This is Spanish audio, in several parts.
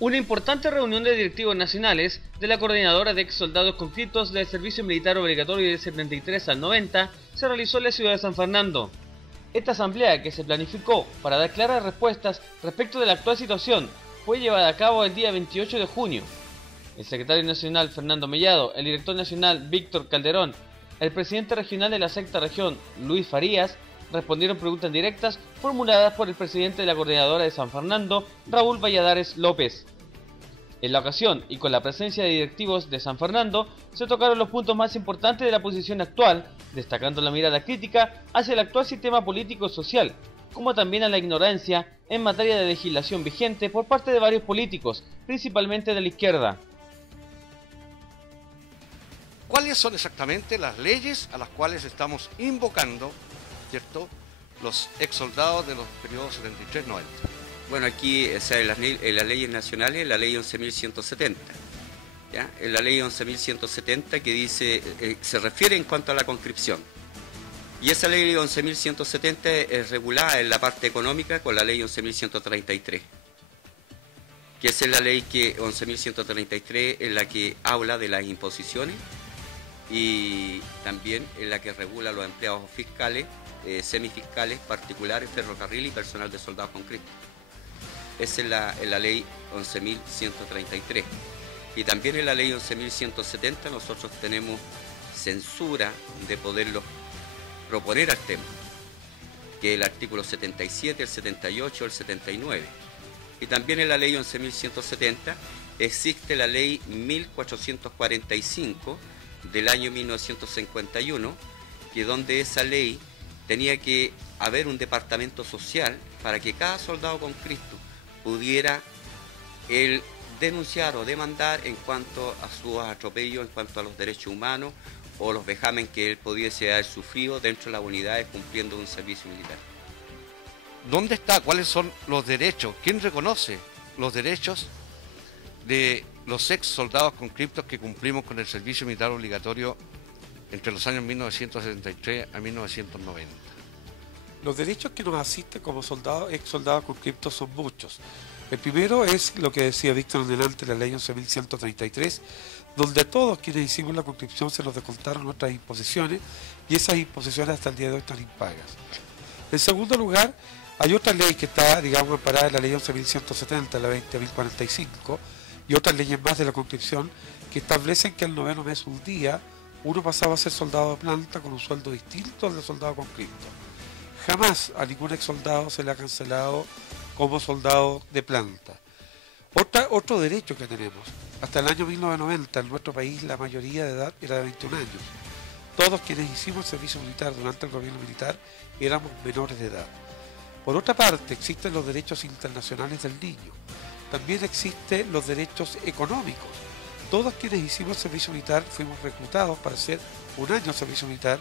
Una importante reunión de directivos nacionales de la Coordinadora de Ex Soldados Conscriptos del Servicio Militar Obligatorio del 73 al 90 se realizó en la ciudad de San Fernando. Esta asamblea, que se planificó para dar claras respuestas respecto de la actual situación, fue llevada a cabo el día 28 de junio. El secretario nacional Fernando Mellado, el director nacional Víctor Calderón, el presidente regional de la sexta región Luis Farías, respondieron preguntas directas formuladas por el presidente de la Coordinadora de San Fernando, Raúl Valladares López. En la ocasión, y con la presencia de directivos de San Fernando, se tocaron los puntos más importantes de la posición actual, destacando la mirada crítica hacia el actual sistema político-social, como también a la ignorancia en materia de legislación vigente por parte de varios políticos, principalmente de la izquierda. ¿Cuáles son exactamente las leyes a las cuales estamos invocando, ¿cierto?, los ex soldados de los periodos 73-90? Bueno, aquí, o sea, en las leyes nacionales, la ley 11.170, ¿ya? En la ley 11.170 que dice, se refiere en cuanto a la conscripción. Y esa ley 11.170 es regulada en la parte económica con la ley 11.133. Que esa es la ley 11.133 es la que habla de las imposiciones y también es la que regula los empleados fiscales, semifiscales, particulares, ferrocarril y personal de soldados conscriptos. Esa es la ley 11.133. Y también en la ley 11.170 nosotros tenemos censura de poderlo proponer al tema, que es el artículo 77, el 78, el 79. Y también en la ley 11.170 existe la ley 1445 del año 1951, que donde esa ley tenía que haber un departamento social para que cada soldado conscripto pudiera él denunciar o demandar en cuanto a sus atropellos, en cuanto a los derechos humanos o los vejámenes que él pudiese haber sufrido dentro de las unidades cumpliendo un servicio militar. ¿Dónde está? ¿Cuáles son los derechos? ¿Quién reconoce los derechos de los ex soldados conscriptos que cumplimos con el servicio militar obligatorio entre los años 1973 a 1990? Los derechos que nos asisten como soldados, ex soldados conscriptos son muchos. El primero es lo que decía Víctor en delante, la ley 11.133, donde a todos quienes hicimos la conscripción se nos descontaron nuestras imposiciones y esas imposiciones hasta el día de hoy están impagas. En segundo lugar, hay otra ley que está, digamos, amparada en la ley 11.170, la 20.045, y otras leyes más de la conscripción que establecen que al noveno mes un día uno pasaba a ser soldado de planta con un sueldo distinto al de soldado conscripto. Jamás a ningún ex soldado se le ha cancelado como soldado de planta. Otro derecho que tenemos, hasta el año 1990 en nuestro país la mayoría de edad era de 21 años. Todos quienes hicimos el servicio militar durante el gobierno militar éramos menores de edad. Por otra parte, existen los derechos internacionales del niño. También existen los derechos económicos. Todos quienes hicimos el servicio militar fuimos reclutados para hacer un año de servicio militar,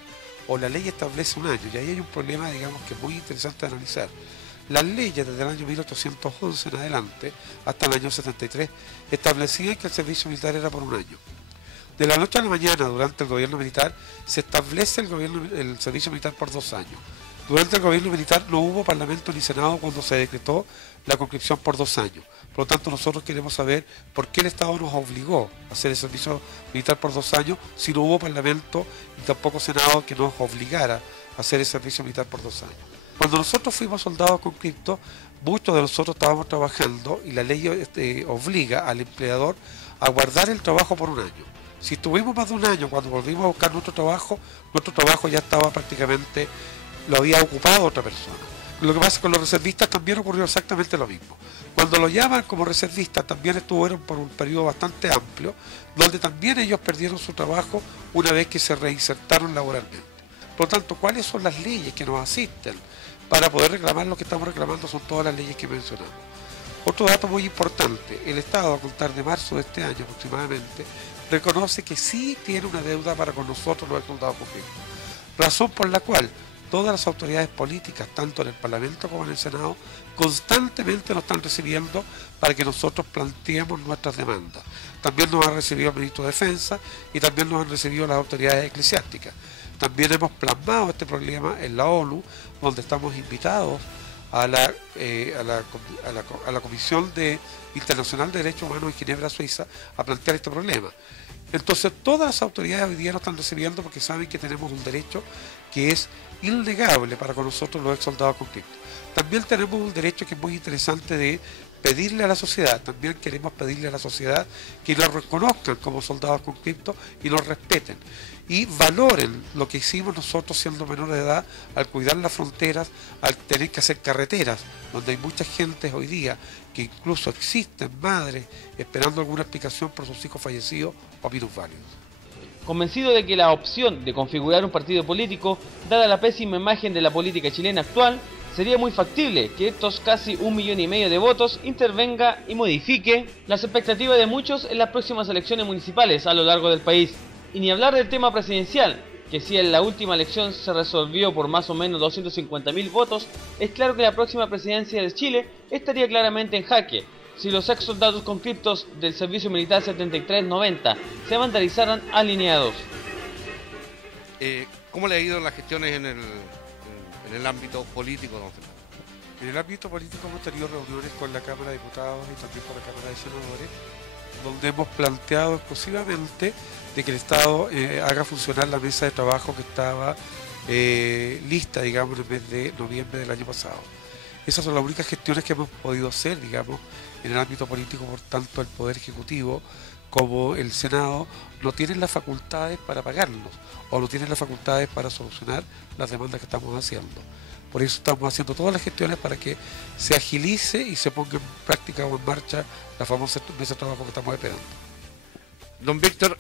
o la ley establece un año, y ahí hay un problema, digamos, que es muy interesante de analizar. Las leyes desde el año 1811 en adelante, hasta el año 73, establecían que el servicio militar era por un año. De la noche a la mañana, durante el gobierno militar, se establece el servicio militar por 2 años. Durante el gobierno militar no hubo parlamento ni senado cuando se decretó la conscripción por 2 años. Por lo tanto, nosotros queremos saber por qué el Estado nos obligó a hacer el servicio militar por 2 años si no hubo parlamento y tampoco senado que nos obligara a hacer el servicio militar por 2 años. Cuando nosotros fuimos soldados conscriptos, muchos de nosotros estábamos trabajando y la ley obliga al empleador a guardar el trabajo por un año. Si estuvimos más de un año, cuando volvimos a buscar nuestro trabajo ya estaba prácticamente, lo había ocupado otra persona. Lo que pasa con los reservistas también ocurrió exactamente lo mismo. Cuando lo llaman como reservistas también estuvieron por un periodo bastante amplio, donde también ellos perdieron su trabajo una vez que se reinsertaron laboralmente. Por lo tanto, ¿cuáles son las leyes que nos asisten para poder reclamar lo que estamos reclamando? Son todas las leyes que mencionamos. Otro dato muy importante, el Estado, a contar de marzo de este año aproximadamente, reconoce que sí tiene una deuda para con nosotros los soldados conscriptos. Razón por la cual todas las autoridades políticas, tanto en el Parlamento como en el Senado, constantemente nos están recibiendo para que nosotros planteemos nuestras demandas. También nos han recibido el Ministro de Defensa y también nos han recibido las autoridades eclesiásticas. También hemos plasmado este problema en la ONU, donde estamos invitados a la Comisión Internacional de Derechos Humanos en Ginebra, Suiza, a plantear este problema. Entonces todas las autoridades hoy día nos están recibiendo porque saben que tenemos un derecho que es innegable para con nosotros los ex soldados conflicto. También tenemos un derecho que es muy interesante de pedirle a la sociedad, también queremos pedirle a la sociedad que nos reconozcan como soldados conscriptos y nos respeten y valoren lo que hicimos nosotros siendo menores de edad al cuidar las fronteras, al tener que hacer carreteras, donde hay mucha gente hoy día que incluso existen madres esperando alguna explicación por sus hijos fallecidos o minusválidos. Convencido de que la opción de configurar un partido político, dada la pésima imagen de la política chilena actual, sería muy factible que estos casi 1,5 millones de votos intervenga y modifique las expectativas de muchos en las próximas elecciones municipales a lo largo del país. Y ni hablar del tema presidencial, que si en la última elección se resolvió por más o menos 250.000 votos, es claro que la próxima presidencia de Chile estaría claramente en jaque, si los ex soldados conscriptos del servicio militar 73-90 se vandalizaran alineados. ¿Cómo le ha ido las gestiones en el ámbito político, don Fernando? En el ámbito político hemos tenido reuniones con la Cámara de Diputados y también con la Cámara de Senadores, donde hemos planteado exclusivamente de que el Estado haga funcionar la mesa de trabajo que estaba lista, digamos, en el mes de noviembre del año pasado. Esas son las únicas gestiones que hemos podido hacer, digamos, en el ámbito político. Por tanto, el Poder Ejecutivo como el Senado no tienen las facultades para pagarnos o no tienen las facultades para solucionar las demandas que estamos haciendo. Por eso estamos haciendo todas las gestiones para que se agilice y se ponga en práctica o en marcha la famosa mesa de trabajo que estamos esperando. Don Víctor,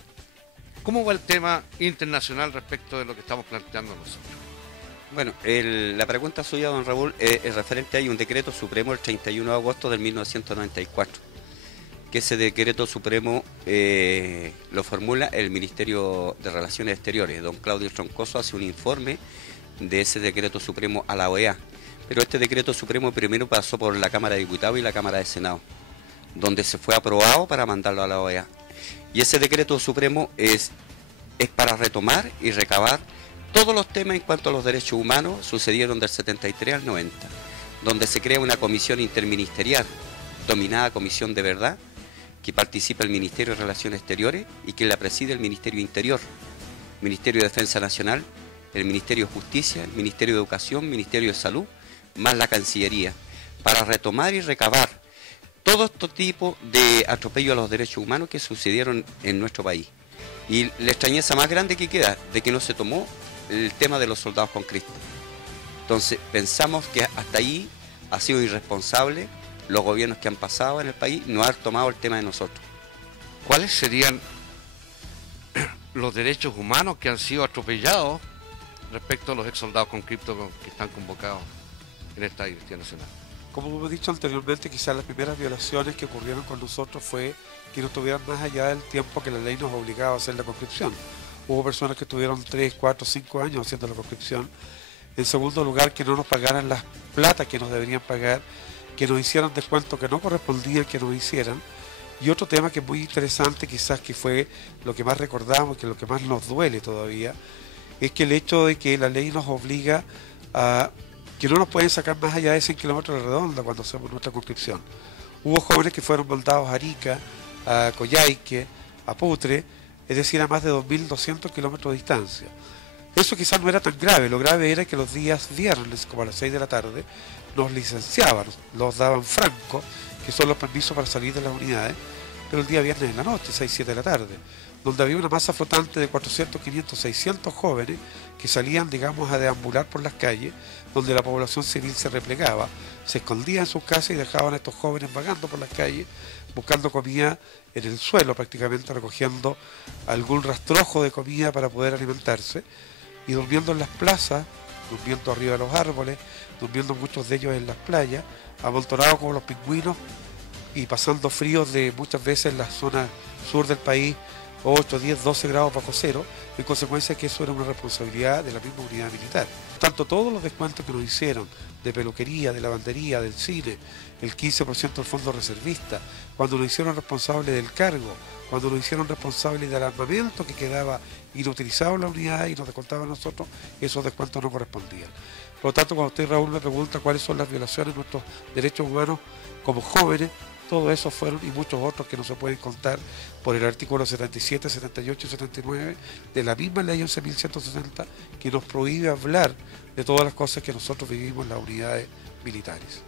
¿cómo va el tema internacional respecto de lo que estamos planteando nosotros? Bueno, la pregunta suya, don Raúl, es referente a un decreto supremo el 31 de agosto de 1994, que ese decreto supremo lo formula el Ministerio de Relaciones Exteriores. Don Claudio Troncoso hace un informe de ese decreto supremo a la OEA, pero este decreto supremo primero pasó por la Cámara de Diputados y la Cámara de Senado, donde se fue aprobado para mandarlo a la OEA. Y ese decreto supremo es para retomar y recabar todos los temas en cuanto a los derechos humanos sucedieron del 73 al 90, donde se crea una comisión interministerial, dominada Comisión de Verdad, que participa el Ministerio de Relaciones Exteriores y que la preside el Ministerio Interior, Ministerio de Defensa Nacional, el Ministerio de Justicia, el Ministerio de Educación, Ministerio de Salud, más la Cancillería, para retomar y recabar todo este tipo de atropello a los derechos humanos que sucedieron en nuestro país. Y la extrañeza más grande que queda de que no se tomó el tema de los soldados con Cristo. Entonces pensamos que hasta ahí ha sido irresponsable los gobiernos que han pasado en el país no haber tomado el tema de nosotros. ¿Cuáles serían los derechos humanos que han sido atropellados respecto a los ex soldados conscriptos que están convocados en esta Dirección Nacional? Como hemos dicho anteriormente, quizás las primeras violaciones que ocurrieron con nosotros fue que no estuvieran más allá del tiempo que la ley nos obligaba a hacer la conscripción. Hubo personas que estuvieron 3, 4, 5 años haciendo la conscripción. En segundo lugar, que no nos pagaran las platas que nos deberían pagar, que nos hicieran descuentos que no correspondían que nos hicieran. Y otro tema que es muy interesante, quizás que fue lo que más recordamos, que lo que más nos duele todavía, es que el hecho de que la ley nos obliga a que no nos pueden sacar más allá de 100 kilómetros de redonda cuando hacemos nuestra conscripción. Hubo jóvenes que fueron mandados a Arica, a Coyhaique, a Putre, es decir, a más de 2.200 kilómetros de distancia. Eso quizás no era tan grave, lo grave era que los días viernes, como a las 6 de la tarde, nos licenciaban, nos daban franco, que son los permisos para salir de las unidades, pero el día viernes en la noche, 6, 7 de la tarde, donde había una masa flotante de 400, 500, 600 jóvenes que salían, digamos, a deambular por las calles, donde la población civil se replegaba, se escondía en sus casas y dejaban a estos jóvenes vagando por las calles, buscando comida en el suelo prácticamente, recogiendo algún rastrojo de comida para poder alimentarse, y durmiendo en las plazas, durmiendo arriba de los árboles, durmiendo muchos de ellos en las playas, amontonados como los pingüinos y pasando fríos de muchas veces en la zona sur del país, 8, 10, 12 grados bajo cero, en consecuencia que eso era una responsabilidad de la misma unidad militar. Por tanto, todos los descuentos que nos hicieron de peluquería, de lavandería, del cine, el 15% del fondo reservista, cuando nos hicieron responsables del cargo, cuando nos hicieron responsables del armamento que quedaba inutilizado en la unidad y nos descontaban a nosotros, esos descuentos no correspondían. Por lo tanto, cuando usted, Raúl, me pregunta cuáles son las violaciones de nuestros derechos humanos como jóvenes, todo eso fueron y muchos otros que no se pueden contar por el artículo 77, 78 y 79 de la misma ley 11.160 que nos prohíbe hablar de todas las cosas que nosotros vivimos en las unidades militares.